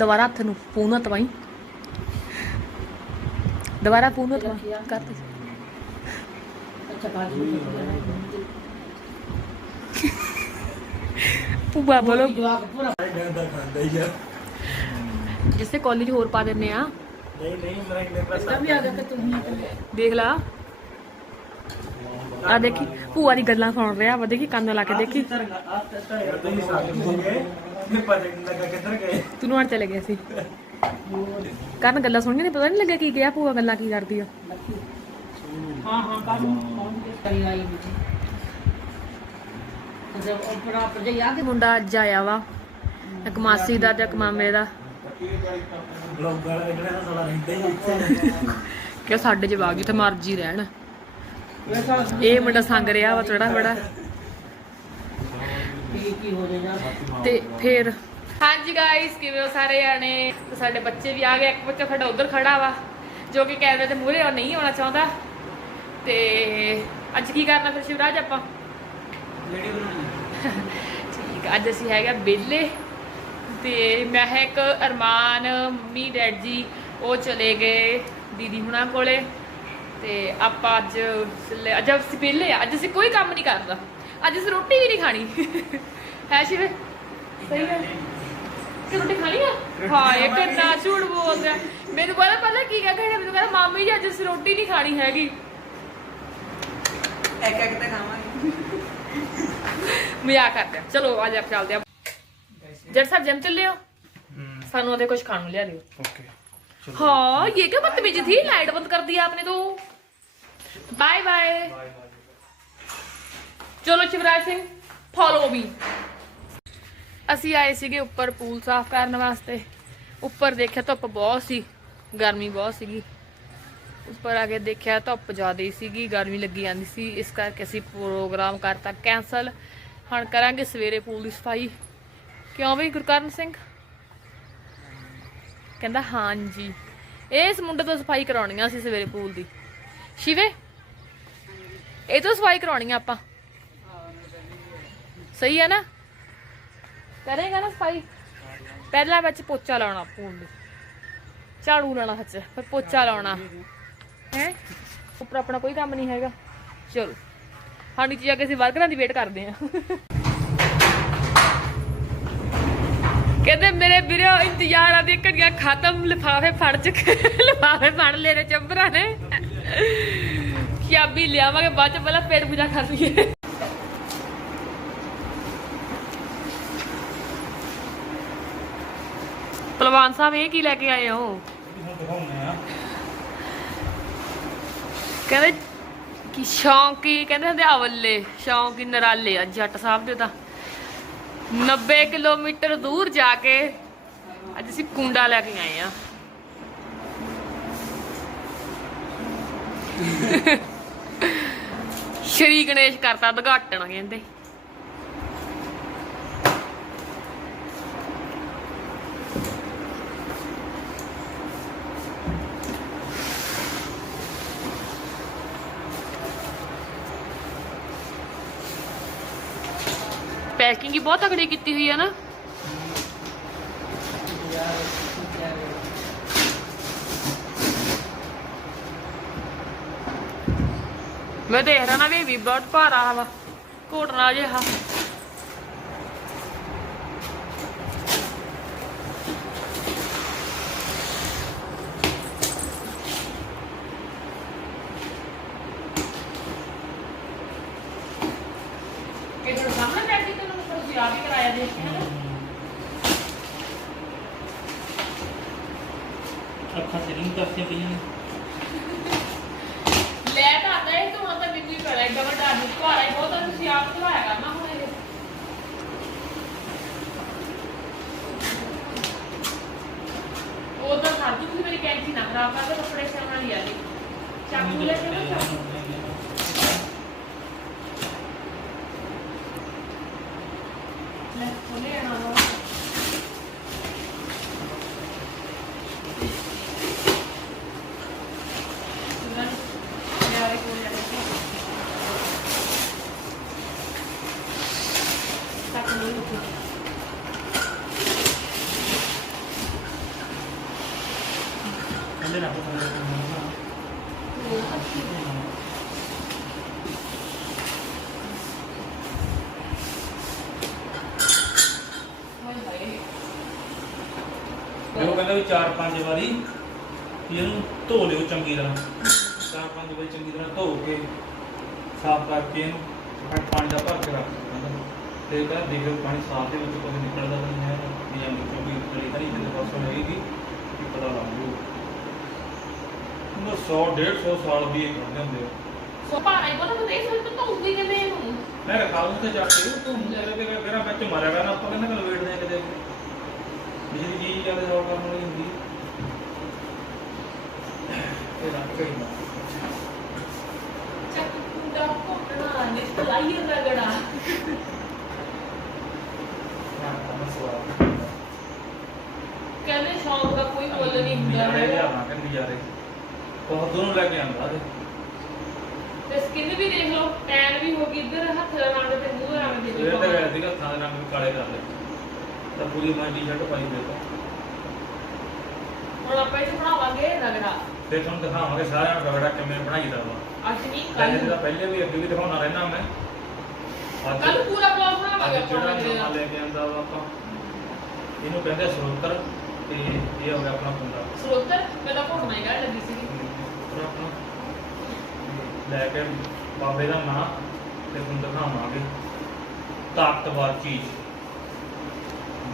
ਦੁਬਾਰਾ ਹੱਥ ਨੂੰ ਪੂਨਾ ਤਵਾਈ। ਦੁਬਾਰਾ ਪੂਨਾ ਤਵਾ ਕਰ ਦੇ। ਅੱਛਾ ਬਾਜੀ ਪੂਆ ਬੋਲੋ। ਜਵਾਕ ਪੂਰਾ ਡਰਦਾ ਖਾਂਦਾ ਹੀ ਆ। ਜਿਸੇ ਕਾਲਜ ਹੋਰ ਪਾ ਦਿੰਨੇ ਆ। ਨਹੀਂ ਨਹੀਂ ਮੇਰਾ ਇੰਨੇ ਪਾਸ ਤਾਂ ਵੀ ਆ ਗਿਆ ਕਿ ਤੂੰ ਹੀ ਇਕੱਲੇ। ਦੇਖ ਲਾ। ਆ ਦੇਖੀ ਭੂਆ ਦੀ ਗੱਲਾਂ ਸੁਣ ਰਿਹਾ ਵਾ ਦੇਖੀ ਕੰਨ ਲਾ ਕੇ ਦੇਖੀ। ਨਹੀਂ ਤੂੰ ਨਾਲ ਚਲੇ ਗਿਆ ਸੀ। ਕਰਨ ਗੱਲਾਂ ਸੁਣੀਆਂ ਨੇ ਪਤਾ ਨਹੀਂ ਲੱਗਿਆ ਕੀ ਗਿਆ ਭੂਆ ਗੱਲਾਂ ਕੀ ਕਰਦੀ ਆ। ਹਾਂ ਹਾਂ ਕਰੀ ਆਈ ਜਦ ਉਹ ਬੜਾ ਮੁੰਡਾ ਅੱਜ ਆਇਆ ਵਾ ਇੱਕ ਮਾਸੀ ਦਾ ਤੇ ਇੱਕ ਮਾਮੇ ਦਾ। ਬਲੌਗਰ ਜਿਹੜਾ ਨਾ ਸਾਲਾ ਰਹਿੰਦਾ ਹੀ ਇੱਥੇ। ਕਿ ਸਾਡੇ ਜਵਾਕ ਜਿੱਥੇ ਮਰਜ਼ੀ ਰਹਿਣ। ਇਹ ਮੁੰਡਾ ਸੰਗ ਰਿਹਾ ਵਾ ਥੋੜਾ ਬੜਾ। ਤੇ ਫਿਰ ਹਾਂਜੀ ਗਾਇਸ ਕਿਵੇਂ ਹੋ ਸਾਰੇ ਜਾਣੇ? ਸਾਡੇ ਬੱਚੇ ਵੀ ਆ ਗਏ। ਇੱਕ ਬੱਚਾ ਸਾਡਾ ਉਧਰ ਖੜਾ ਵਾ ਜੋ ਕਿ ਕੈਮਰੇ ਦੇ ਮੂਹਰੇ ਉਹ ਨਹੀਂ ਆਉਣਾ ਚਾਹੁੰਦਾ। ਤੇ ਅੱਜ ਕੀ ਕਰਨਾ ਫਿਰ ਸ਼ਿਵਰਾਜ ਆਪਾਂ? ਵੀਡੀਓ ਬਣਾਉਣੀ ਠੀਕ ਆ, ਅੱਜ ਅਸੀਂ ਹੈਗਾ ਬੇਲੇ ਤੇ ਮੈਂ ਹੈ ਇੱਕ ਅਰਮਾਨ ਮੰਮੀ ਡੈਡ ਜੀ ਉਹ ਚਲੇ ਗਏ ਦੀਦੀ ਹੁਣਾਂ ਕੋਲੇ। ਤੇ ਆਪਾਂ ਅੱਜ ਲੈ- ਅੱਜ ਅਸੀਂ ਵਿਹਲੇ ਅੱਜ ਅਸੀਂ ਕੋਈ ਕੰਮ ਨਹੀਂ ਕਰਦਾ। ਅੱਜ ਅਸੀਂ ਰੋਟੀ ਵੀ ਨਹੀਂ ਖਾਣੀ। ਹੈ ਸ਼ਿਵੇ? ਸਹੀ ਹੈ ਕਿ ਰੋਟੀ ਖਾਣੀ ਆ? ਹਾਂ ਇਹ ਕਿੰਨਾ ਝੂਠ ਬੋਲਦਾ ਮੈਨੂੰ ਪਤਾ ਪਹਿਲਾਂ ਕੀ ਕਹਿ ਗਿਆ ਮੈਨੂੰ ਕਹਿੰਦਾ ਮਾਮੀ ਜੀ ਅੱਜ ਅਸੀਂ ਰੋਟੀ ਨਹੀਂ ਖਾਣੀ ਹੈਗੀ। ਇੱਕ ਇੱਕ ਤਾਂ ਖਾਵਾਂਗੇ। ਮਜ਼ਾਕ ਕਰਦੇ ਚਲੋ ਅੱਜ ਆਪ ਚੱਲਦੇ ਆ ਜੱਟ ਸਾਹਿਬ ਜਿਮ ਚੱਲੇ ਹੋ? ਸਾਨੂੰ ਉਹਦੇ ਕੁਝ ਖਾਣ ਨੂੰ ਲਿਆ ਦਿਓ। ओके ਹਾਂ ਇਹ ਕਿ ਬਦਤਮੀਜ਼ੀ ਥੀ ਲਾਈਟ ਬੰਦ ਕਰਦੀ ਦਿਆ ਆਪਨੇ ਤੋ। ਬਾਏ ਬਾਏ ਚਲੋ ਸ਼ਿਵਰਾਜ ਸਿੰਘ ਫੋਲੋ ਵੀ ਅਸੀਂ ਆਏ ਸੀਗੇ ਉੱਪਰ ਪੂਲ ਸਾਫ਼ ਕਰਨ ਵਾਸਤੇ। ਉੱਪਰ ਦੇਖਿਆ ਧੁੱਪ ਬਹੁਤ ਸੀ, ਗਰਮੀ ਬਹੁਤ ਸੀਗੀ। ਉੱਪਰ ਆ ਕੇ ਦੇਖਿਆ ਧੁੱਪ ਜ਼ਿਆਦਾ ਸੀਗੀ, ਗਰਮੀ ਲੱਗੀ ਜਾਂਦੀ ਸੀ। ਇਸ ਕਰਕੇ ਅਸੀਂ ਪ੍ਰੋਗਰਾਮ ਕਰਤਾ ਕੈਨਸਲ ਹੁਣ ਕਰਾਂਗੇ ਸਵੇਰੇ ਪੂਲ ਦੀ ਸਫ਼ਾਈ। ਕਿਉਂ ਵੀ ਗੁਰਕਰਨ ਸਿੰਘ? ਕਹਿੰਦਾ, ਹਾਂਜੀ। ਇਸ ਮੁੰਡੇ ਤੋਂ ਸਫ਼ਾਈ ਕਰਾਉਣੀ ਆ ਅਸੀਂ ਸਵੇਰੇ ਪੂਲ ਦੀ। ਸ਼ਿਵੇ, ਇਹ ਤੋਂ ਸਫ਼ਾਈ ਕਰਾਉਣੀ ਆ ਆਪਾਂ। ਸਹੀ ਹੈ ਨਾ? ਕਰੇਗਾ ਨਾ ਸਫ਼ਾਈ? ਪਹਿਲਾਂ ਵਿੱਚ ਪੋਚਾ ਲਾਉਣਾ ਪੂਲ ਝਾੜੂ ਲਾਉਣਾ ਸੱਚ ਫਿਰ ਪੋਚਾ ਲਾਉਣਾ। ਹੈ? ਉੱਪਰ ਆਪਣਾ ਕੋਈ ਕੰਮ ਨਹੀਂ ਹੈਗਾ। ਚਲੋ ਹਾਂ ਜੀ ਜਾ ਕੇ ਅਸੀਂ ਵਰਕਰਾਂ ਦੀ ਵੇਟ ਕਰਦੇ ਆ ਕਹਿੰਦੇ, ਮੇਰੇ ਵੀਰੋ, ਇੰਤਜ਼ਾਰਾਂ ਦੀ ਘੜੀਆਂ ਖਤਮ, ਲਿਫਾਫੇ ਫੜ ਚੁੱਕੇ ਲਿਫਾਫੇ ਫੜ ਲਏ ਨੇ ਚੰਬਰਾਂ ਨੇ। ਚਾਬੀ ਲਿਆਵਾਂਗੇ, ਬਾਅਦ ਚ ਪਹਿਲਾਂ ਪੇਟ ਪੂਜਾ ਕਰ ਲਈਏ। ਪਹਿਲਵਾਨ ਸਾਹਿਬ, ਇਹ ਕੀ ਲੈ ਕੇ ਆਏ ਹੋ? ਕਹਿੰਦੇ ਕਿ ਸ਼ੌਂਕੀ ਕਹਿੰਦੇ ਹੁੰਦੇ ਅਵੱਲੇ ਸ਼ੌਂਕੀ ਨਰਾਲੇ ਆ, ਜੱਟ ਸਾਹਿਬ ਦੇ ਤਾਂ। 90 ਕਿਲੋਮੀਟਰ ਦੂਰ ਜਾ ਕੇ ਅੱਜ ਅਸੀਂ ਕੁੰਡਾ ਲੈ ਕੇ ਆਏ ਆ। ਸ਼੍ਰੀ ਗਣੇਸ਼ ਕਰਤਾ ਉਦਘਾਟਨ ਕਹਿੰਦੇ। ਪੈਕਿੰਗ ਹੀ ਬਹੁਤ ਤਕੜੀ ਕੀਤੀ ਹੋਈ ਆ ਨਾ। ਮੈਂ ਦੇਖ ਰਹਾ ਨਾ ਵੀ ਇਹ ਵੀ ਬਹੁਤ ਭਾਰਾ ਵਾ, ਘੋਟਣਾ ਜਿਹਾ। ਇਹ ਤੁਹਾਡੇ ਸਾਹਮਣੇ ਪੈਕਿੰਗ ਤੁਹਾਨੂੰ ਤੁਸੀਂ ਆਪ ਹੀ ਕਰਾਇਆ ਦੇਖ ਕੇ ਨਾ। ਅੱਖਾਂ ਤੇ ਨਹੀਂ ਕਰਦੀਆਂ ਪਈਆਂ ਨੇ ਲੈ ਤਾਂ ਆਉਂਦਾ ਇਹ ਤੋਂ ਤਾਂ ਮੈਨੂੰ ਹੀ ਪੈਣਾ ਏਡਾ ਵੱਡਾ ਘਰ ਹੈ ਬਹੁਤ ਆ, ਤੁਸੀਂ ਆਪ ਧਵਾਇਆ ਕਰਨਾ ਹੁਣ ਇਹ। ਉਧਰ ਖੜ ਜੂ ਤੁਸੀਂ ਮੇਰੀ ਕੈਂਚੀ ਨਾ ਖਰਾਬ ਕਰ ਦੇ ਕੱਪੜੇ ਸਿਉਣ ਵਾਲੀ ਆ ਜੀ। ਚਾਕੂ ਲੈ ਕੇ ਨਾ ਚਾਕੂ। ਕਹਿੰਦਾ ਵੀ ਚਾਰ ਪੰਜ ਵਾਰੀ ਵੀ ਇਹਨੂੰ ਧੋ ਲਿਓ ਚੰਗੀ ਤਰ੍ਹਾਂ। ਚਾਰ ਪੰਜ ਵਾਰੀ ਚੰਗੀ ਤਰ੍ਹਾਂ ਧੋ ਕੇ ਸਾਫ਼ ਕਰਕੇ ਇਹਨੂੰ ਫਿਰ ਪਾਣੀ ਦਾ ਭਰ ਕੇ ਰੱਖ ਦਿੰਦਾ ਤੇ ਕਹਿੰਦਾ ਦੇਖੋ ਪਾਣੀ ਸਾਫ਼ ਦੇ ਵਿੱਚ ਕੋਈ ਨਿਕਲਦਾ ਤਾਂ ਨਹੀਂ ਹੈ। ਵੀ ਜਾਂ ਵਿੱਚੋਂ ਵੀ ਜਿਹੜੀ ਹਰੀ ਕਿਤੇ ਪਾਸੋਂ ਹੈਗੀ ਕਿ ਪਤਾ ਲੱਗ ਜੂ। ਉਹ 100 150 ਸਾਲ ਵੀ ਇਹ ਕਰਦੇ ਹੁੰਦੇ ਆ। ਸੋ ਭਾਣਾ ਹੀ ਬੋਲ ਤੇ ਇਸ ਵਿੱਚ ਤਾਂ ਹੁੰਦੀ ਕਿਵੇਂ ਇਹਨੂੰ। ਮੈਂ ਕਿਹਾ ਖਾਉਂ ਤੇ ਜਾ ਕੇ ਤੂੰ ਲੈ ਕੇ ਮੇਰਾ ਵਿੱਚ ਮਾਰਿਆ ਨਾ ਆਪਾਂ ਕਹਿੰਦਾ ਕਿ ਵੇਟ ਦੇ ਕਿਤੇ। ਬਿਜਲੀ ਜੀ ਜ਼ਿਆਦਾ ਸੌ ਕਰਨ ਵਾਲੀ ਹੁੰਦੀ। ਇਹ ਰੱਖ ਕੇ ਹੀ ਚੱਕ ਕੁੰਡਾ ਕੋਟਣਾ ਨਿਤ ਲਾਈ ਰਗੜਾ ਨਾ ਕੰਮ ਸਵਾਲ ਕਹਿੰਦੇ ਸ਼ੌਂਕ ਦਾ ਕੋਈ ਮੁੱਲ ਨਹੀਂ ਹੁੰਦਾ। ਹੈਗਾ। ਲਿਆਵਾਂ ਕਿ ਨਜ਼ਾਰੇ। ਬਹੁਤ ਦੋਨੋਂ ਲੈ ਕੇ ਆਂਦਾ ਤੇ। ਤੇ ਸਕਿਨ ਵੀ ਦੇਖ ਲਓ ਟੈਨ ਵੀ ਹੋ ਗਈ ਇੱਧਰ ਹੱਥ ਦਾ ਰੰਗ ਤੇ ਮੂੰਹ ਦਾ ਰੰਗ ਸਵੇਰ ਤੇ ਦੇ ਗਏ ਸੀਗਾ ਥਾਂ ਦੇ ਰੰਗ ਵੀ ਕਾਲੇ ਕਰ ਲਏ। ਤਾਂ ਪੂਰੀ ਮੈਂ ਟੀ-ਸ਼ਰਟ ਪਾਈ ਤਾਂ ਹੁਣ ਆਪਾਂ ਇਹ ਬਣਾਵਾਂਗੇ ਰਗੜਾ। ਤੇ ਤੁਹਾਨੂੰ ਦਿਖਾਵਾਂਗੇ ਸਾਰਿਆਂ ਨੂੰ ਰਗੜਾ ਕਿਵੇਂ ਬਣਾਈਦਾ ਵਾ। ਅੱਜ ਨਹੀਂ ਪਹਿਲੇ ਕੱਲ ਤਾਂ ਪਹਿਲੇ ਵੀ ਅੱਗੇ ਵੀ ਦਿਖਾਉਣਾ ਰਹਿਣਾ ਮੈਂ। ਅੱਜ ਕੱਲ ਪੂਰਾ ਬਲੌਗ ਬਣਾਵਾਂਗੇ ਆਪਾਂ ਜਿਹੜਾ ਰਗੜੇ ਨਵਾਂ ਦਾ ਲੈ ਕੇ ਆਂਦਾ ਵਾ ਆਪਾਂ ਇਹਨੂੰ ਕਹਿੰਦੇ ਆ ਸਰੋਤਰ ਤੇ ਇਹ ਹੋ ਗਿਆ ਆਪਣਾ ਕੁੰਡਾ। ਸਰੋਤਰ? ਪਹਿਲਾਂ ਘੁੰਮਣਾ ਹੀ ਗੱਲ ਲੱਗੀ ਸੀਗੀ। ਆਪਣਾ ਲੈ ਕੇ ਬਾਬੇ ਦਾ ਨਾਂ ਤੇ ਤੁਹਾਨੂੰ ਦਿਖਾਵਾਂਗੇ। ਤਾਕਤਵਰ ਚੀਜ਼।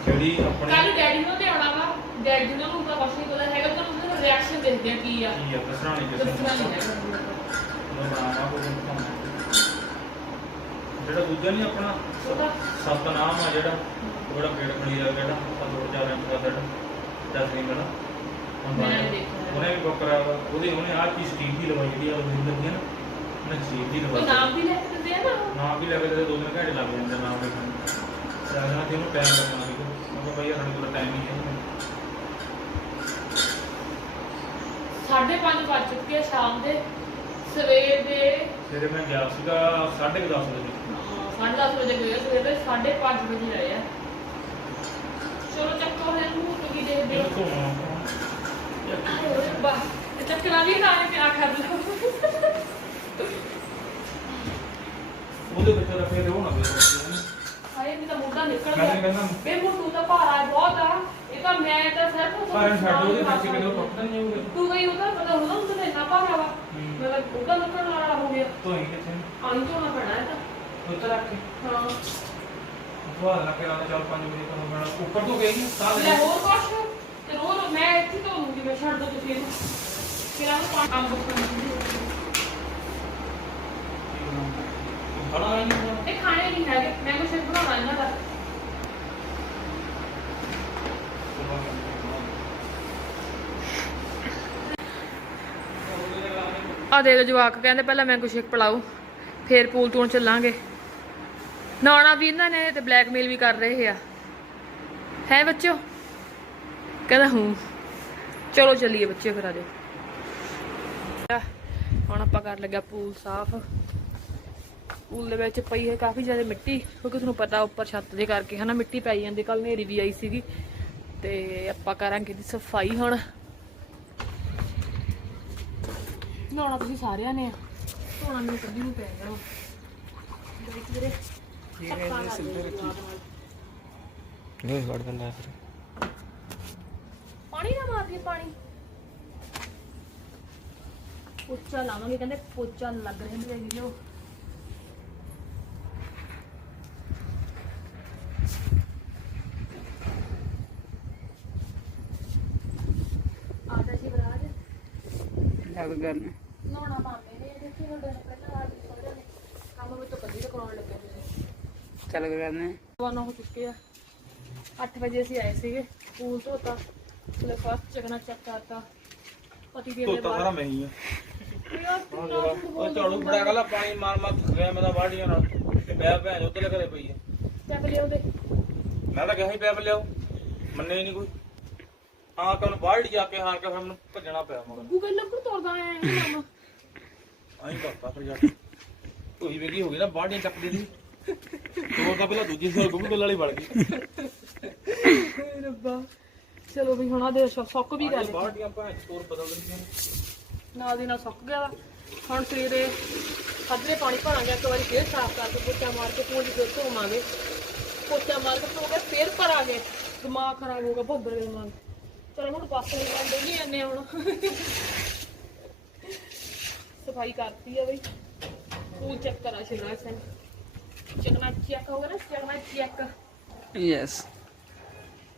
ਜਿਹੜੀ ਕੱਲ ਆਪਣੇ ਡੈਡੀ ਨੂੰ ਲਿਆਉਣਾ ਵਾ ਡੈਡੀ ਨੂੰ ਨੂੰ ਤਾਂ ਕੁਛ ਨਹੀਂ ਪਤਾ ਹੈਗਾ ਪਰ ਉਹਨਾਂ ਦਾ ਰਿਐਕਸ਼ਨ ਦੇਖਦੇ ਆ ਕੀ ਆ। ਕੀ ਆ ਦੱਸਣਾ ਨਹੀਂ ਕਿਸੇ ਦੱਸਣਾ ਨੂੰ। ਨਹੀਂ ਹੈਗਾ। ਕੋਈ ਜਿਹੜਾ ਦੂਜਾ ਨਹੀਂ ਆਪਣਾ ਉਹਦਾ। ਸਤਨਾਮ ਆ ਜਿਹੜਾ ਉਹ ਜਿਹੜਾ ਪੇੜ ਖੜੀ ਆ ਜਿਹੜਾ ਆਪਾਂ ਦੋ ਚਾਰ ਇੰਚ ਦਾ ਸੈੱਟ ਦੱਸ ਨਹੀਂ ਮੇਰਾ ਮੈਂ ਦੇਖਿਆ। ਉਹਨੇ ਵੀ ਬੱਕਰਾ ਵਾ ਉਹਦੀ ਉਹਨੇ ਆਹ ਚੀਜ਼ ਸਟੀਲ ਦੀ ਲਵਾਈ ਜਿਹੜੀ ਆ ਉਹ ਨਹੀਂ ਲੱਗੀ ਨਾ ਉਹਨੇ ਸਟੀਲ ਦੀ ਕੋਈ ਲਵਾਈ ਨਾਮ ਵੀ ਲੈ ਦਿੰਦੇ ਆ ਨਾ। ਨਾਮ ਵੀ ਲੱਗੇ ਤੇ ਦੋ ਦਿਨ ਘੰਟੇ ਲੱਗ ਜਾਂਦੇ ਨਾਮ ਦੇ ਸਾਰਿਆਂ ਤੇ ਉਹਨੂੰ ਟਾਈਮ ਲੱਗਣਾ। ਕਿਹਾ ਭਾਈ ਸਾਡੇ ਕੋਲ ਟਾਈਮ ਹੀ ਹੈ। ਸਾਢੇ ਪੰਜ ਵੱਜ ਚੁੱਕੇ ਆ ਸ਼ਾਮ ਦੇ। ਸਵੇਰ ਦੇ ਫਿਰ ਮੈਂ ਗਿਆ ਸੀਗਾ 10:30 ਵਜੇ। ਅਹ, ਸਾਢੇ ਦਸ ਵਜੇ ਗਏ ਆ, ਸਵੇਰ ਦੇ ਸਾਢੇ ਪੰਜ ਵਜੇ ਆਏ ਆ। ਚਲੋ ਚੱਕੋ ਹੈ ਨੂੰ ਕੀ ਦੇਖਦੇ ਇਹਨੂੰ ਆ ਧੋਣਾ ਅਰੇ ਵਾਹ, ਇਹ ਚੱਕਣਾ ਵੀ ਨਾ ਆਏ ਪਿਆ ਕਰ ਲਓ। ਉਹਦੇ ਵਿੱਚ ਤਾਂ ਫਿਰ ਉਹ ਨਾ ਵੇਖੋ ਵੀ ਤਾਂ ਮੁੰਡਾ ਨਿਕਲ ਮੈਂ ਗਿਆ ਕਹਿੰਦਾ ਬੇ ਮੋਟੂ ਤਾਂ ਭਾਰਾ ਬਹੁਤ ਆ। ਇਹ ਤਾਂ ਮੈਂ ਤਾਂ ਸਿਰਫ ਪਰ ਸਾਡੇ ਉਹਦੇ ਵਿੱਚ ਕਿਦੋਂ ਟੁੱਟਦਾ ਨਹੀਂ ਹੋਊਗਾ ਤੂੰ ਗਈ ਉਹਦਾ ਪਤਾ ਉਹਦਾ ਉਹਦਾ ਤਾਂ ਇੰਨਾ ਭਾਰਾ ਵਾ। ਹੂੰ। ਮਤਲਬ ਉਹਦਾ ਨਿਕਲਣ ਵਾਲਾ ਹੋ ਗਿਆ। ਧੋਈ ਕਿੱਥੇ ਆਈ ਧੋਣਾ ਪੈਣਾ ਇਹ ਤਾਂ ਉੱਤਰ ਰੱਖ ਕੇ। ਹਾਂ। ਬਾਹਰ ਲਾ ਕੇ ਰਾਤ 4-5 ਵਜੇ ਤੱਕ ਬਣਾ ਉੱਪਰ ਤੋਂ ਗਈ ਤਾਂ ਲੈ ਹੋਰ ਕੁਛ ਤੇ ਰੋਜ਼ ਮੈਂ ਇੱਥੇ ਤੋਂ ਲੂੰਗੀ ਮੈਂ ਛੱਡ ਦੋ ਤੁਸੀਂ ਇਹਨੂੰ ਫਿਰ ਆਹ ਪਾਣੀ ਕੰਮ ਕਰਨਾ ਖਾਣਾ ਆਈ ਨਹੀਂ ਹੁਣ ਇਹ ਖਾਣੇ ਨਹੀਂ ਹੈਗੇ। ਮੈਂ ਕੁਛ ਬਣਾਉਣਾ ਇਹਨਾਂ ਦਾ। ਆ ਦੇ ਦੋ ਜਵਾਕ ਕਹਿੰਦੇ ਪਹਿਲਾਂ ਮੈਂਗੋ ਸ਼ੇਕ ਪਿਲਾਓ ਫੇਰ ਪੂਲ ਤੋਂ ਚੱਲਾਂਗੇ। ਨਹਾਉਣਾ ਵੀ ਇਹਨਾਂ ਨੇ ਤੇ ਬਲੈਕਮੇਲ ਵੀ ਕਰ ਰਹੇ ਆ। ਹੈ ਬੱਚੋ ਕਹਿੰਦਾ ਹੂੰ। ਚਲੋ ਚੱਲੀਏ ਬੱਚੇ ਫਿਰ ਆ ਜਾਓ ਹੁਣ ਆਪਾਂ ਕਰ ਲੱਗਾ ਪੂਲ ਸਾਫ਼। ਪੂਲ ਦੇ ਵਿੱਚ ਪਈ ਹੈ ਕਾਫੀ ਜ਼ਿਆਦਾ ਮਿੱਟੀ ਕਿਉਂਕਿ ਤੁਹਾਨੂੰ ਪਤਾ ਉੱਪਰ ਛੱਤ ਦੇ ਕਰਕੇ ਹਨਾ ਮਿੱਟੀ ਪਈ ਜਾਂਦੀ ਕੱਲ ਨੇਰੀ ਵੀ ਆਈ ਸੀਗੀ। ਤੇ ਆਪਾਂ ਕਰਾਂਗੇ ਦੀ ਸਫ਼ਾਈ ਹੁਣ। ਨਹਾਉਣਾ ਤੁਸੀਂ ਸਾਰਿਆਂ ਨੇ। ਧੋਣਾ ਮੈਨੂੰ ਕੱਢੀ ਨੂੰ ਪੈ ਗਿਆ ਦੇਖ ਵੀਰੇ। ਨਹੀਂ ਵੜ ਦਿੰਦਾ ਫਿਰ। ਪਾਣੀ ਨਾ ਮਾਰ ਦੇ ਪਾਣੀ। ਪੋਚਾ ਲਾਵਾਂਗੇ ਕਹਿੰਦੇ ਪੋਚਾ ਲੱਗ ਰਿਹਾ ਮੇਰੇ ਵੀਡੀਓ ਆਦਾ ਸ਼ਿਵਰਾਜ ਲੱਗ ਗਨ ਨਹਾਉਣਾ ਪਾਉਂਦੇ ਨੇ ਦੇਖੀ ਤੁਹਾਡੇ ਨਾਲ ਪਹਿਲਾਂ ਆ ਜੀ ਸੋਹਣੇ ਨੇ। ਕੰਮ ਵਿੱਚ ਤੋਂ ਕਦੀ ਕਰਾਉਣ ਲੱਗੇ ਤੁਸੀਂ। ਚੱਲ ਗਨ ਵਾਨਾ ਹੋ ਚੁੱਕੇ ਆ। 8 ਵਜੇ ਅਸੀਂ ਆਏ ਸੀਗੇ ਪੂਲ ਧੋਤਾ ਚਲੋ ਫਸਟ ਚਕਨਾ ਚੈੱਕ ਕਰਤਾ ਪਤੀ ਦੇ ਦੇ ਧੋਤਾ ਸਾਰਾ ਮੈਂ ਹੀ ਆ। ਬਾਅਦ ਉਹ ਝਾੜੂ ਫੜਾ ਗਲਾ ਪਾਣੀ ਮਾਰ ਮਾਰ ਥੱਕ ਗਿਆ ਮੇਰਾ ਬਾੜੀਆਂ ਨਾਲ। ਤੇ ਬੈ ਭੈਣ ਉੱਤੇ ਘਰੇ ਪਈ ਆ। ਚੱਕ ਲਿਓ ਦੇ ਮੈਂ ਤਾਂ ਕਿਹਾ ਸੀ ਪੈਪ ਲਿਆਓ। ਮੰਨੇ ਹੀ ਨਹੀਂ ਕੋਈ। ਹਾਂ ਕਿ ਉਹਨੂੰ ਬਾਹਰ ਜਾ ਕੇ ਹਾਰ ਕੇ ਫਿਰ ਮੈਨੂੰ ਭੱਜਣਾ ਪਿਆ ਮਗਰ ਗੂਗਲ ਲੱਭੂ ਤੋੜਦਾ ਆਇਆ ਇਹ ਮਾਮਾ ਆਹੀਂ ਕਰਤਾ ਫਿਰ ਜਾ ਕੇ। ਤੁਸੀਂ ਵੇਗੀ ਹੋ ਗਈ ਨਾ ਬਾੜੀਆਂ ਚੱਕਦੀ ਦੀ ਤੋੜ ਤਾਂ ਪਹਿਲਾਂ ਦੂਜੀ ਸੀ ਗੁੱਗੂ ਗੱਲ ਵਾਲੀ ਵੜ ਗਈ। ਰੱਬਾ। ਚਲੋ ਵੀ ਹੁਣ ਆ ਦੇ ਸੁੱਕ ਵੀ ਗਏ ਬਾਲਟੀਆਂ ਭਾਂ ਸਟੋਰ ਬਦਲ ਦਿੰਦੀਆਂ ਨਾਲ ਦੀ ਨਾਲ ਸੁੱਕ ਗਿਆ ਵਾ। ਹੁਣ ਸਵੇਰੇ ਸੱਜਰੇ ਪਾਣੀ ਭਰਾਂਗੇ ਇੱਕ ਵਾਰੀ ਫੇਰ ਸਾਫ਼ ਕਰਕੇ ਪੋਚਾ ਮਾਰ ਕੇ ਪੂਰੀ ਫੇਰ ਧੋਵਾਂਗੇ। ਪੋਚਾ ਮਾਰ ਕੇ ਧੋ ਕੇ ਫੇਰ ਭਰਾਂਗੇ। ਦਿਮਾਗ ਖਰਾਬ ਹੋਊਗਾ ਭੱਬਰ ਦੇ ਚਲੋ ਹੁਣ ਪਾਸੇ ਨਾਲ ਡੇਲੀ ਆਨੇ ਹੁਣ ਸਫਾਈ ਕਰਤੀ ਆ ਬਈ ਪੂਲ ਚੈੱਕ ਕਰਾ ਸ਼ਿਰਾ ਸੈਂ ਚੈੱਕਣਾ ਚੈੱਕ ਹੋਗਾ ਨਾ ਚੈੱਕਣਾ ਚੈੱਕ ਯੈਸ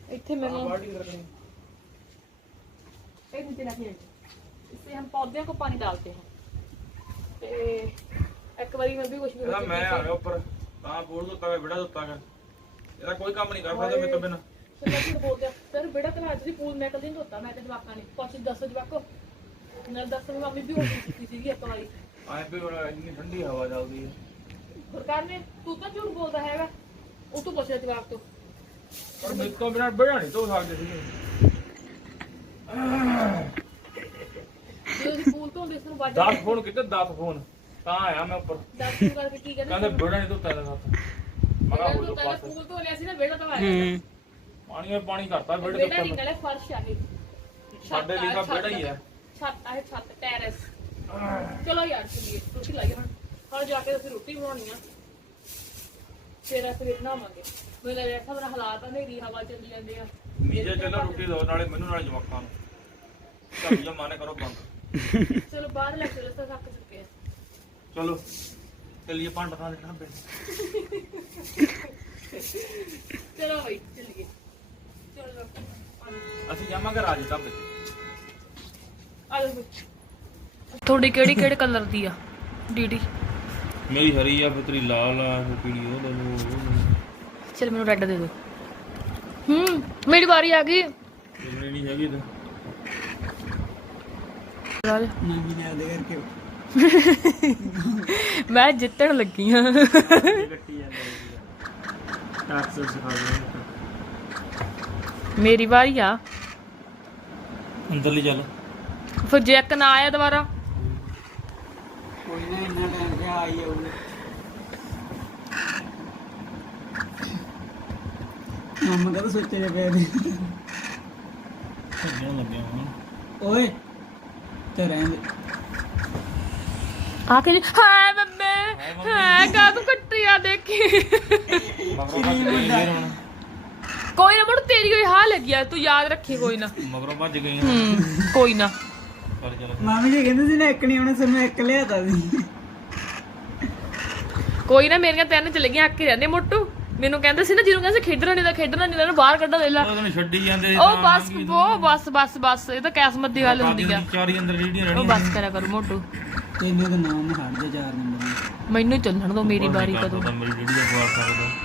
ਇੱਥੇ ਮੈਨੂੰ ਬਾਲਟੀ ਰੱਖਣੀ एक नीचे रखिए इससे हम पौधों को पानी डालते हैं ਤੇ ਇੱਕ ਵਾਰੀ ਮੈਂ ਵੀ ਕੁਝ ਵੀ ਇਹਦਾ ਮੈਂ ਆ ਗਿਆ ਉੱਪਰ ਤਾਂ ਬੋਲ ਦਿੱਤਾ ਗਿਆ ਵਿੜਾ ਦਿੱਤਾ ਗਿਆ ਇਹਦਾ ਕੋਈ ਕੰਮ ਨਹੀਂ ਕਰ ਸਕਦਾ ਮੇਰੇ ਤੋਂ ਬਿਨਾਂ ਫਿਰ ਮੈਂ ਬੋਲਦੇ ਫਿਰ ਬੇੜਾ ਤਲਾ ਅੱਜ ਦੀ ਪੂਲ ਮੈਂ ਕਦੇ ਨਹੀਂ ਧੋਤਾ ਮੈਂ ਤੇ ਜਵਾਕਾਂ ਨੇ। ਕੁਛ ਦੱਸੋ ਜਵਾਕੋ। ਨਾਲ ਦੱਸਣ ਮੰਮੀ ਵੀ ਹੋ ਚੁੱਕੀ ਸੀਗੀ ਇੱਕ ਵਾਰੀ। ਆਏ ਵੀ ਹੁਣ ਇੰਨੀ ਠੰਡੀ ਹਵਾ ਚੱਲਦੀ ਹੈ ਸਰਕਾਰ ਨੇ ਤੂੰ ਤਾਂ ਝੂਠ ਬੋਲਦਾ ਹੈਗਾ। ਉਹ ਤੋਂ ਪੁੱਛਿਆ ਜਵਾਕ ਤੋਂ। ਪਰ ਮੇਰੇ ਤੋਂ ਬਿਨਾਂ ਵਿੜਾ ਨਹੀਂ ਧੋ ਸਕਦੇ ਸੀ ਜਦੋਂ ਅਸੀਂ ਪੂਲ ਧੋਂਦੇ ਸੀ ਨੂੰ ਵੱਜ 10 ਫੋਨ ਕਿਤੇ 10 ਫੋਨ। ਤਾਂ ਆਇਆ ਮੈਂ ਉੱਪਰ। ਦੱਸ ਤੂੰ ਕਰਕੇ ਕੀ ਕਹਿੰਦੇ ਕਹਿੰਦੇ ਵਿੜਾ ਨਹੀਂ ਧੋਤਾ ਇਹਦਾ ਸਾਥ ਮੈਂ ਕਿਹਾ ਪਾਸ ਪੂਲ ਧੋ ਲਿਆ ਸੀ ਨਾ ਬੇੜਾ ਤਾਂ ਆਇਆ ਹੂੰ। ਪਾਣੀ ਵਿੱਚ ਪਾਣੀ ਕਰਤਾ ਬੇੜਾ ਤੋਂ ਨਹੀਂ ਨਾਲੇ ਫਰਸ਼ ਆ ਇਹ ਸਾਡੇ ਲਈ ਤਾਂ ਵਿਹੜਾ ਹੀ ਹੈ। ਛੱਤ ਆ ਇਹ ਛੱਤ ਟੈਰੇਸ। ਚਲੋ ਯਾਰ ਚਲੀਏ ਰੋਟੀ ਲਾਈਏ ਹੁਣ। ਹੁਣ ਜਾ ਕੇ ਅਸੀਂ ਰੋਟੀ ਬਣਾਉਣੀ ਆ। ਫੇਰ ਅਸੀਂ ਬਣਾਵਾਂਗੇ। ਮੇਰੇ ਲਈ ਸਭ ਹਾਲਾਤ ਆ ਨੇਰੀ ਹਵਾ ਚੱਲੀ ਜਾਂਦੇ ਆ। ਨੀਚੇ ਚੱਲੋ ਰੋਟੀ ਦੋ ਨਾਲੇ ਮੈਨੂੰ ਨਾਲੇ ਜਵਾਕਾਂ ਨੂੰ। ਘਰ ਮਾਨੇ ਕਰੋ ਬੰਦ। ਚਲੋ ਬਾਹਰ ਲੈ ਚਲੋ ਤਾਂ ਥੱਕ ਚੁੱਕੇ ਆ। ਚਲੋ ਚੱਲੀਏ ਪੰਡ ਖਾ ਲੈਣਾ ਬੇ ਚਲੋ ਬਈ ਚਲੀਏ। ਅਸੀਂ ਜਾਵਾਂਗੇ ਰਾਜ ਢਾਬੇ ਆ ਬਈ ਤੁਹਾਡੀ ਕਿਹੜੀ ਕਿਹੜੇ ਕਲਰ ਦੀ ਆ? ਡੀਡੀ? ਮੇਰੀ ਹਰੀ ਆ ਫਿਰ ਤੇਰੀ ਲਾਲ ਆ ਫਿਰ ਪੀਲੀ ਉਹ ਲੈ ਲਓ ਉਹ ਲੈ ਲਓ। ਚਲ ਮੈਨੂੰ ਰੈੱਡ ਦੇ ਦਿਓ। ਹੂੰ ਮੇਰੀ ਵਾਰੀ ਆ ਗਈ। ਕਿੰਨੀ ਨਹੀਂ ਹੈਗੀ ਤਾਂ। ਕਰਕੇ। ਮੈਂ ਜਿੱਤਣ ਲੱਗੀ ਹਾਂ ਗੱਟੀ ਜਾਂਦਾ ਟਾਕਸ ਸਿਖਾ ਦੇ ਮੇਰੀ ਵਾਰੀ ਆ। ਅੰਦਰਲੀ ਚੱਲ। ਫਿਰ ਜੇ ਇੱਕ ਨਾ ਆਇਆ ਦੁਬਾਰਾ। ਕੋਈ ਨਾ ਇੰਨਾ ਟਾਈਮ ਤੇ ਆਈ ਆਉਗਾ ਮੰਮਾ ਕਦੋਂ ਸੋਚੇ ਪਏ ਨੇ। ਸੱਜਣ ਲੱਗਿਆ ਹੁਣ ਓਏ ਤੇ ਰਹਿਣ ਦੇ। ਆ ਕੇ ਹਾਏ ਮੰਮੇ ਹਾਏ ਕਾ ਤੂੰ ਕੱਟਿਆ ਦੇਖੀ। ਫਿਰ ਹੁਣ। ਕੋਈ ਨਾ ਮੜ ਤੇਰੀ ਕੋਈ ਹਾਲ ਲੱਗੀ ਆ ਤੂੰ ਯਾਦ ਰੱਖੀ ਕੋਈ ਨਾ। ਮਗਰੋਂ ਭੱਜ ਗਈ ਹੂੰ ਕੋਈ ਨਾ। ਚੱਲ ਮਾਮੀ ਜੀ ਕਹਿੰਦੇ ਸੀ ਨਾ ਇੱਕ ਨਹੀਂ ਆਉਣਾ ਸਰ ਮੈਂ ਇੱਕ ਲਿਆਤਾ ਸੀ। ਕੋਈ ਨਾ ਮੇਰੀਆਂ ਤਿੰਨ ਚਲੇ ਗਈਆਂ ਅੱਕੇ ਰਹਿੰਦੇ ਮੋਟੂ। ਮੈਨੂੰ ਕਹਿੰਦੇ ਸੀ ਨਾ ਜਿਹਨੂੰ ਕਹਿੰਦੇ ਸੀ ਖੇਡਣਾ ਨਹੀਂ ਤਾਂ ਖੇਡਣਾ ਨਹੀਂ ਤਾਂ ਬਾਹਰ ਕੱਢੋ ਲੈ ਲਾ। ਉਹ ਤੈਨੂੰ ਛੱਡੀ ਜਾਂਦੇ ਉਹ ਬਸ ਉਹ ਬਸ ਬਸ ਬਸ ਇਹ ਤਾਂ ਕਿਸਮਤ ਦੀ ਗੱਲ ਹੁੰਦੀ ਆ। ਚਾਰੀ ਅੰਦਰ ਜਿਹੜੀਆਂ ਉਹ ਰਹਿਣੀਆਂ ਬਸ ਕਰਿਆ ਕਰੋ ਮੋਟੂ। ਤੈਨੂੰ ਤਾਂ ਨਾਮ ਹਟ ਜਾ ਚਾਰ ਨੰਬਰ। ਮੈਨੂੰ ਚੱਲਣ ਦੋ ਮੇਰੀ ਵਾਰੀ ਕਦੋਂ। ਤਾਂ ਮੇਰੀ ਜਿਹੜੀ ਦਾ ਜਵਾਬ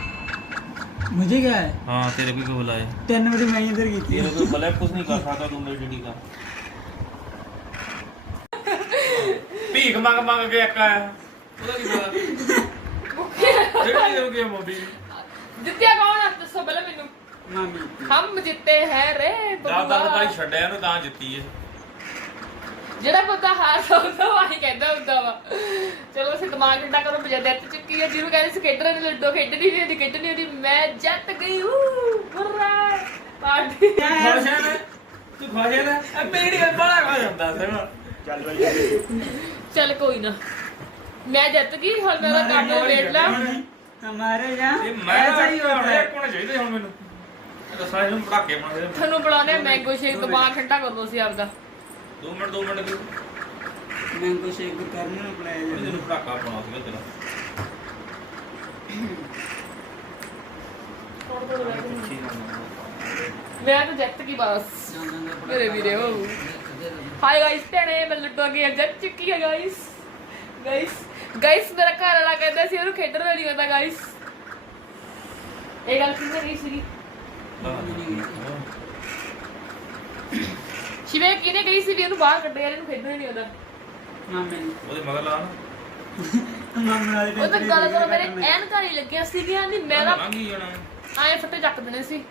ਸਕਦਾ ਮੁਝੇ ਕਿਆ ਹੈ ਹਾਂ ਤੇਰੇ ਕੋਈ ਕੋ ਬੁਲਾਏ ਤਿੰਨ ਵਾਰੀ ਮੈਂ ਇੱਧਰ ਕੀਤੀ ਤੇਰੇ ਕੋਈ ਬਲੇ ਕੁਝ ਨਹੀਂ ਕਰ ਸਕਦਾ ਤੂੰ ਮੇਰੀ ਜਿਹੜੀ ਦਾ ਭੀਖ ਮੰਗ ਮੰਗ ਕੇ ਇੱਕ ਆਇਆ ਉਹਦਾ ਕੀ ਪਤਾ ਜਿਹੜੀ ਹੋ ਗਈ ਮੋਦੀ ਜਿੱਤਿਆ ਕੌਣ ਆ ਦੱਸੋ ਪਹਿਲਾਂ ਮੈਨੂੰ ਮਾਮੀ ਹਮ ਜਿੱਤੇ ਹੈ ਰੇ ਦਾ ਦਾ ਬਬੂਆ। ਵਾਰੀ ਛੱਡਿਆ ਇਹਨੂੰ ਤਾਂ ਜਿੱਤੀ ਏ ਜਿਹੜਾ ਬੰਦਾ ਹਾਰ ਸਕਦਾ ਉਹ ਆਹੀ ਕਹਿੰਦਾ ਹੁੰਦਾ ਵਾ। ਚਲੋ ਅਸੀਂ ਦਿਮਾਗ ਠੰਡਾ ਕਰੋ ਬਜਾ ਦਿੱਤ ਚੁੱਕੀ ਹੈ ਜਿਹਨੂੰ ਕਹਿੰਦੇ ਸੀ ਖੇਡਣਾ ਨਹੀਂ ਲੱਡੋ ਖੇਡਣੀ ਨਹੀਂ ਆਉਂਦੀ ਖੇਡਣੀ ਆਉਂਦੀ ਮੈਂ ਜਿੱਤ ਗਈ ਹੂ ਹੁਰਾ ਪਾਰਟੀ। ਤੂੰ ਹੈ ਨਾ? ਇਹ ਮੇਰੀ ਬੜਾ ਖੁਸ਼ ਹੁੰਦਾ ਸੀ ਚੱਲ ਬਾਈ ਚੱਲ। ਕੋਈ ਨਾ। ਮੈਂ ਜਿੱਤ ਗਈ ਹੁਣ ਮੇਰਾ ਕੰਮ ਵੇਟ ਲਾ। ਹਮਾਰੇ ਜਾਂ। ਇਹ ਮੈਂ ਐਸਾ ਹੀ ਹੋਤਾ ਹੋਣਾ ਕੋਣ ਚਾਹੀਦੇ ਹੁਣ ਮੈਨੂੰ। ਇਹ ਤਾਂ ਸਾਰੇ ਨੂੰ ਪੜਾਕੇ ਬਣਾ ਦੇ ਤੁਹਾਨੂੰ ਬੁਲਾਉਣੇ ਮੈਂਗੋ ਸ਼ੇਕ ਦਿਮਾਗ ਠੰਡਾ ਕਰ ਦੋ ਸੀ ਆਪਦਾ। 2 ਮਿੰਟ 2 ਮਿੰਟ ਦੇ ਮੈਂਗੋ ਸ਼ੇਕ ਕਰਨ ਨੂੰ ਇਹਨੂੰ ਜਾਂਦਾ। ਪੜਾਕਾ ਬਣਾ ਸੀਗਾ ਤੇਰਾ। ਥੋੜਾ ਥੋੜਾ ਮੈਂ ਤਾਂ ਜਿੱਤ ਗਈ ਬਸ ਮੇਰੇ ਵੀਰੇ ਹੋ ਹਾਈ ਗਾਇਸ ਭੈਣੇ ਮੈਂ ਲੁੱਟੋ ਗੇਮ ਜਿੱਤ ਚੁੱਕੀ ਹੈ ਗਾਇਸ ਗਾਇਸ ਗਾਇਸ ਮੇਰਾ ਘਰ ਵਾਲਾ ਕਹਿੰਦਾ ਸੀ ਉਹਨੂੰ ਖੇਡਣ ਨਹੀਂ ਆਉਂਦਾ ਗਾਇਸ ਇਹ ਗੱਲ ਕਿੰਨੇ ਰਹੀ ਸੀਗੀ? ਸ਼ਿਵੇ ਕਿਹਨੇ ਗਈ ਸੀ ਵੀ ਉਹਨੂੰ ਬਾਹਰ ਕੱਢਿਆ ਇਹਨੂੰ ਖੇਡਣ ਨਹੀਂ ਆਉਂਦਾ। ਮਾਮੇ ਨੂੰ। ਉਹਦੇ ਮਗਰ ਲਾ ਮਾਮੇ ਵਾਲੇ ਉਹ ਤਾਂ ਗੱਲ ਕਰੋ ਮੇਰੇ ਐਨ ਘਰ ਹੀ ਲੱਗੀਆਂ ਸੀਗੀਆਂ ਨਹੀਂ ਮੈਂ ਤਾਂ ਲੰਘੀ ਜਾਣਾ। ਫੱਟੇ ਚੱਕ ਦੇਣੇ ਸੀ।